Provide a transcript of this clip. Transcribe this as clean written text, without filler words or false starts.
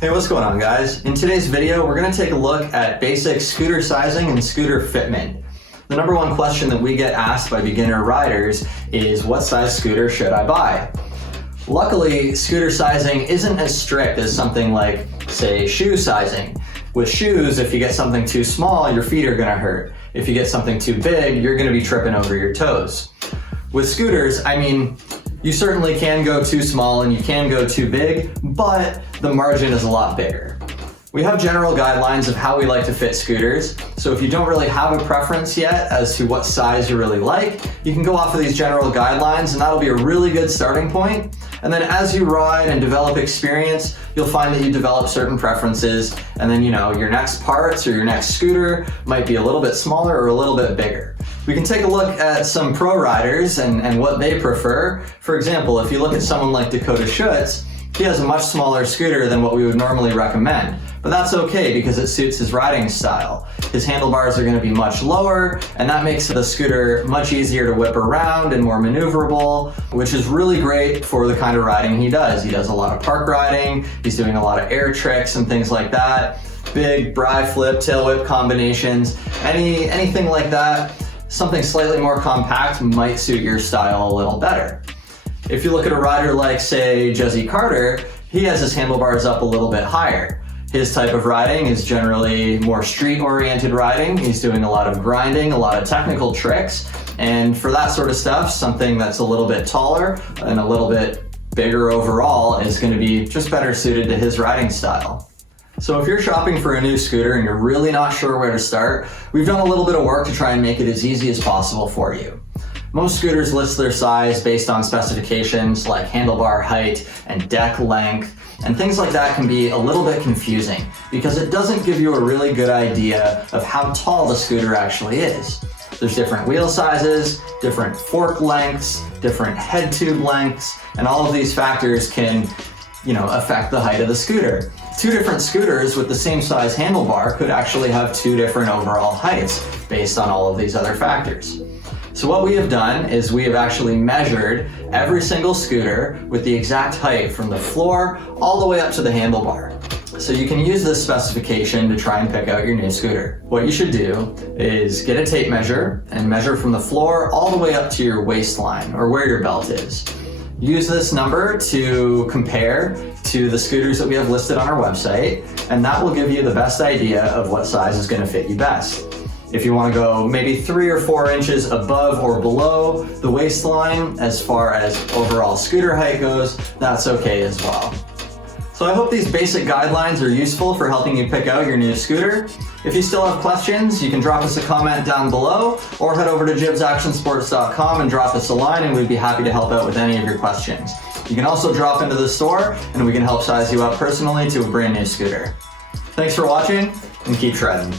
Hey, what's going on, guys? In today's video, we're going to take a look at basic scooter sizing and scooter fitment. The number one question that we get asked by beginner riders is, what size scooter should I buy? Luckily, scooter sizing isn't as strict as something like, say, shoe sizing. With shoes, if you get something too small, your feet are going to hurt. If you get something too big, you're going to be tripping over your toes. With scooters, I mean, you certainly can go too small and you can go too big, but the margin is a lot bigger. We have general guidelines of how we like to fit scooters, so if you don't really have a preference yet as to what size you really like, you can go off of these general guidelines and that'll be a really good starting point. And then as you ride and develop experience, you'll find that you develop certain preferences, and then your next parts or your next scooter might be a little bit smaller or a little bit bigger. We can take a look at some pro riders and what they prefer. For example, if you look at someone like Dakota Schutz, he has a much smaller scooter than what we would normally recommend. But that's okay because it suits his riding style. His handlebars are going to be much lower, and that makes the scooter much easier to whip around and more maneuverable, which is really great for the kind of riding he does. He does a lot of park riding, he's doing a lot of air tricks and things like that. Big bri flip, tail whip combinations, anything like that. Something slightly more compact might suit your style a little better. If you look at a rider like, say, Jesse Carter, he has his handlebars up a little bit higher. His type of riding is generally more street-oriented riding. He's doing a lot of grinding, a lot of technical tricks, and for that sort of stuff, something that's a little bit taller and a little bit bigger overall is going to be just better suited to his riding style. So if you're shopping for a new scooter and you're really not sure where to start, we've done a little bit of work to try and make it as easy as possible for you. Most scooters list their size based on specifications like handlebar height and deck length, and things like that can be a little bit confusing because it doesn't give you a really good idea of how tall the scooter actually is. There's different wheel sizes, different fork lengths, different head tube lengths, and all of these factors can affect the height of the scooter. Two different scooters with the same size handlebar could actually have two different overall heights based on all of these other factors. So what we have done is we have actually measured every single scooter with the exact height from the floor all the way up to the handlebar. So you can use this specification to try and pick out your new scooter. What you should do is get a tape measure and measure from the floor all the way up to your waistline or where your belt is. Use this number to compare to the scooters that we have listed on our website, and that will give you the best idea of what size is going to fit you best. If you want to go maybe 3 or 4 inches above or below the waistline as far as overall scooter height goes, that's okay as well. So I hope these basic guidelines are useful for helping you pick out your new scooter. If you still have questions, you can drop us a comment down below or head over to jibsactionsports.com and drop us a line and we'd be happy to help out with any of your questions. You can also drop into the store and we can help size you up personally to a brand new scooter. Thanks for watching and keep shredding.